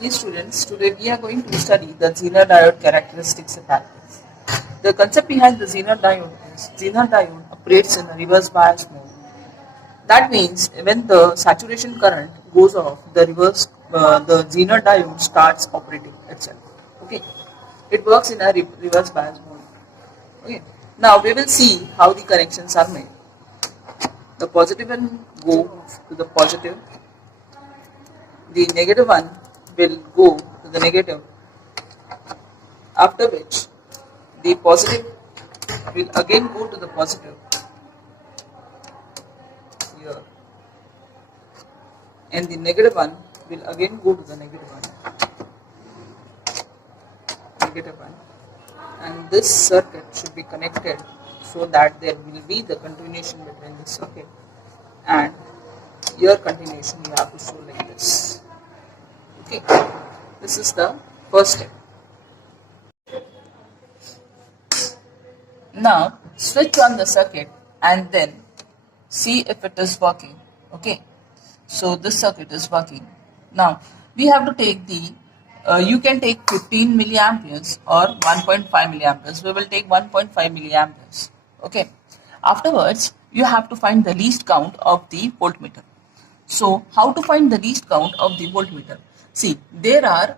Dear students, today we are going to study the Zener diode characteristics analysis. The concept behind the Zener diode is Zener diode operates in a reverse bias mode. That means when the saturation current goes off, the Zener diode starts operating itself. Okay, it works in a reverse bias mode. Okay, now we will see how the connections are made. The positive will go to the positive, the negative one will go to the negative, after which the positive will again go to the positive here, and the negative one will again go to the negative one, and this circuit should be connected so that there will be the continuation between the circuit and your continuation. You have to show like this. Okay, this is the first step. Now switch on the circuit and then see if it is working. Okay, so this circuit is working. Now we have to take the you can take 15 milliamperes or 1.5 milliamperes. We will take 1.5 milliamperes. Okay, afterwards you have to find the least count of the voltmeter. So how to find the least count of the voltmeter? See, there are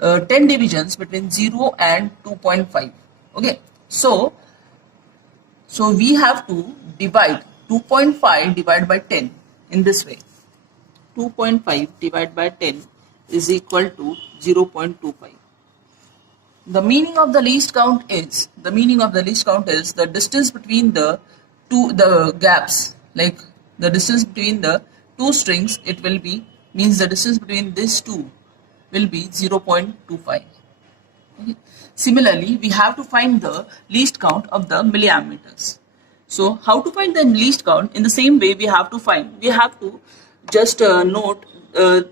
10 divisions between 0 and 2.5. Okay, so we have to divide 2.5 divided by 10 in this way. 2.5 divided by 10 is equal to 0.25. The meaning of the least count is the distance between the gaps, like the distance between the two strings. It will be means the distance between these two will be 0.25. Okay. Similarly, we have to find the least count of the milliammeters. So how to find the least count? In the same way, we have to just note the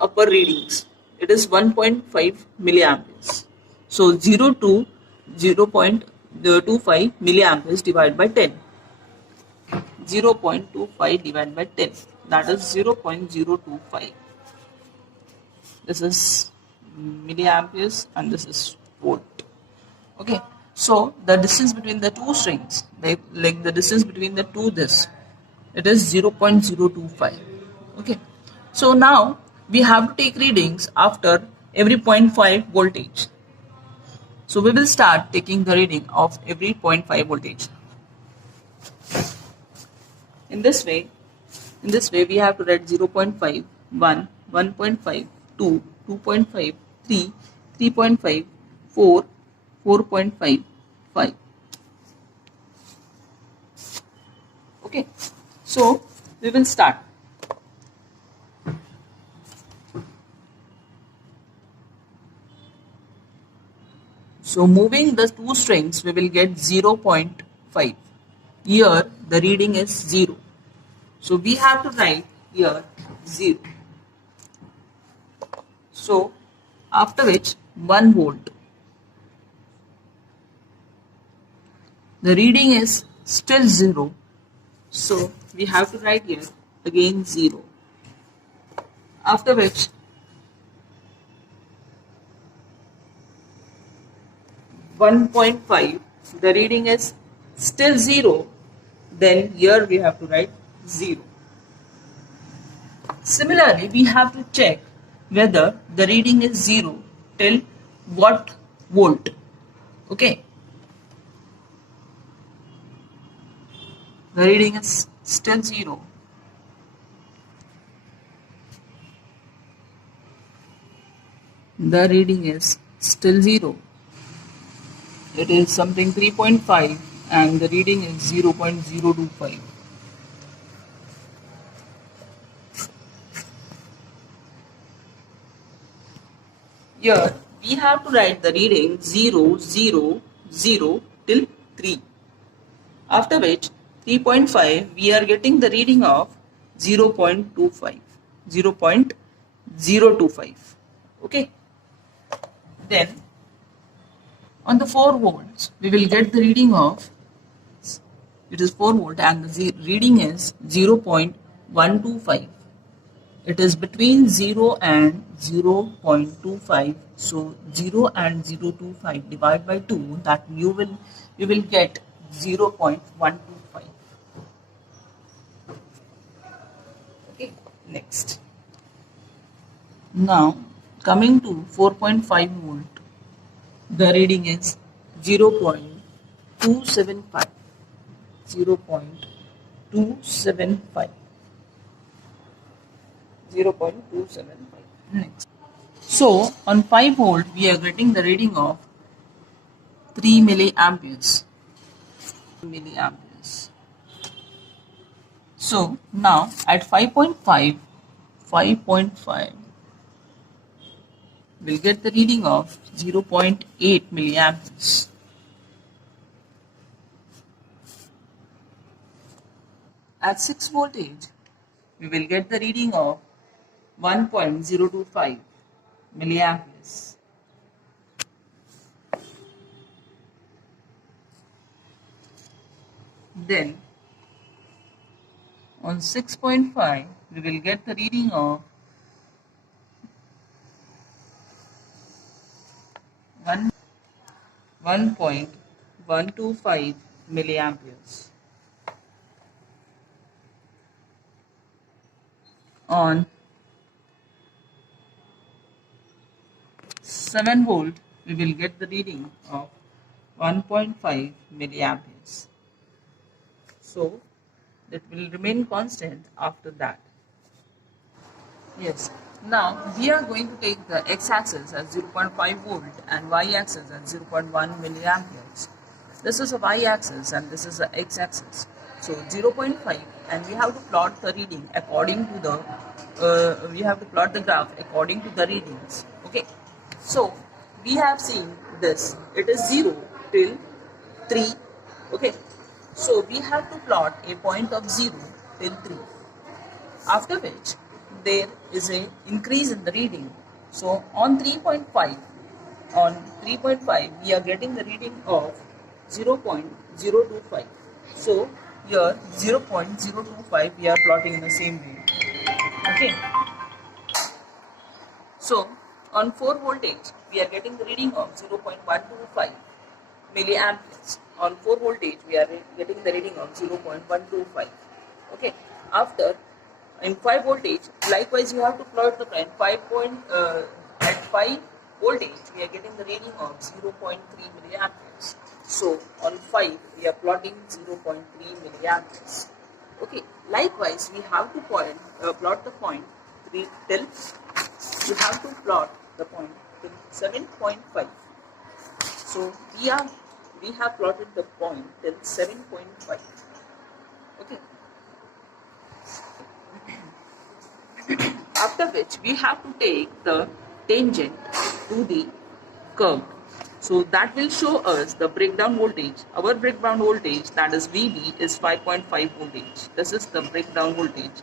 upper readings. It is 1.5 milliamperes. So 0 to 0.25 milliamperes divided by 10. 0.25 divided by 10. That is 0.025. This is milliamperes and this is volt. Okay, so the distance between the two strings, like the distance between the two it is 0.025. Okay, so now we have to take readings after every 0.5 voltage. So we will start taking the reading of every 0.5 voltage. In this way we have to write 0.5, 1, 1.5, 2, 2.5, 3, 3.5, 4, 4.5, 5. Okay, so we will start. So moving the two strings, we will get 0.5. Here the reading is 0. So we have to write here 0. So after which 1 volt. The reading is still 0. So we have to write here again 0. After which 1.5, the reading is still 0, then here we have to write 0. Similarly, we have to check whether the reading is 0 till what volt. Okay, the reading is still 0. The reading is still 0. It is something 3.5 and the reading is 0.025. Here we have to write the reading 0, 0, 0 till 3. After which 3.5 we are getting the reading of 0.25. 0.025. Okay. Then on the 4 volts, we will get the reading of, it is 4 volt and the reading is 0.125. it is between 0 and 0.25. So 0 and 0.25 divide by 2, that you will get 0.125. Okay, next. Now coming to 4.5 volt, the reading is 0.275. 0.275. 0.275. Next. So on 5 volt we are getting the reading of 3 milliamperes. Milliamperes. So now at 5.5, 5.5 we'll get the reading of 0.8 milliamperes. At 6 voltage we will get the reading of 1.025 milliamperes. Then on 6.5 we will get the reading of 1.125 milliamperes. On 7 volt we will get the reading of 1.5 milliamperes. So that will remain constant after that. Yes. Now we are going to take the x-axis as 0.5 volt and y-axis as 0.1 milliamperes. This is a y-axis and this is the x-axis. So 0.5, and we have to plot the reading according to the we have to plot the graph according to the readings. Okay. So we have seen this. It is 0 till 3. Okay. So we have to plot a point of 0 till 3. After which there is a increase in the reading. So on 3.5 we are getting the reading of 0.025. So here 0.025 we are plotting in the same way. Okay. So on 4 voltage we are getting the reading of 0.125 milliamperes. On 4 voltage we are getting the reading of 0.125. Okay. After in 5 voltage, likewise you have to plot the current. At 5 voltage we are getting the reading of 0.3 milliamperes. So on 5 we are plotting 0.3 milliamperes. Okay. Likewise we have to plot the point 3 till we have to plot the point till 7.5. So we have plotted the point till 7.5. Okay. After which we have to take the tangent to the curve. So that will show us the breakdown voltage. Our breakdown voltage, that is VB, is 5.5 voltage. This is the breakdown voltage.